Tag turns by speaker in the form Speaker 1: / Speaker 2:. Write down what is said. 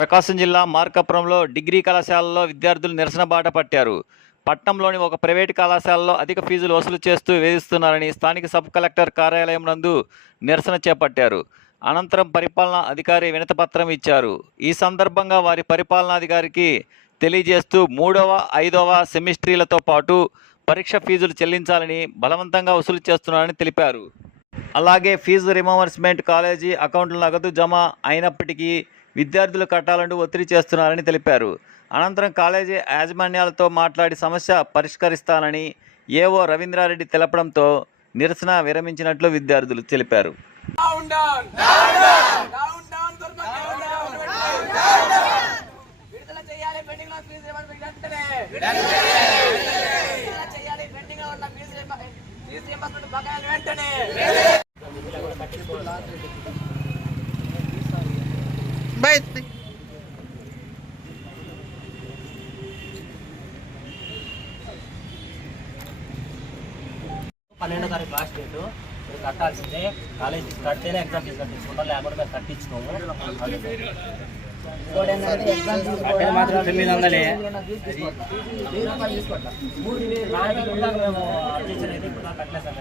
Speaker 1: ప్రకాశం జిల్లా మార్కాపురంలో డిగ్రీ కళాశాలలో విద్యార్థులు నిరసన బాట పట్టారు. పట్టణంలోని ఒక ప్రైవేటు కళాశాలలో అధిక ఫీజులు వసూలు చేస్తూ వేధిస్తున్నారని స్థానిక సబ్ కలెక్టర్ కార్యాలయం నందు నిరసన చేపట్టారు. అనంతరం పరిపాలనా అధికారి వినతపత్రం ఇచ్చారు. ఈ సందర్భంగా వారి పరిపాలనాధికారికి తెలియజేస్తూ మూడవ ఐదవ సెమిస్ట్రీలతో పాటు పరీక్ష ఫీజులు చెల్లించాలని బలవంతంగా వసూలు చేస్తున్నారని తెలిపారు. అలాగే ఫీజు రిమవర్స్మెంట్ కాలేజీ అకౌంట్ల నగదు జమ అయినప్పటికీ విద్యార్థులు కట్టాలంటూ ఒత్తిడి చేస్తున్నారని తెలిపారు అనంతరం కాలేజీ యాజమాన్యాలతో మాట్లాడి సమస్య పరిష్కరిస్తానని ఏవో రవీంద్రారెడ్డి తెలపడంతో నిరసన విరమించినట్లు విద్యార్థులు తెలిపారు
Speaker 2: వెంటనే వెంటనే
Speaker 3: పన్నెండో తారీఖు లాస్ట్ డేట్ మీరు కట్టాల్సిందే. కాలేజ్ ఫీజు కడితేనే ఎగ్జామ్ ఫీజు కట్టించుకుంటాం. లేకపోతే మేము కట్టించుకోము కట్టలేదు సార్.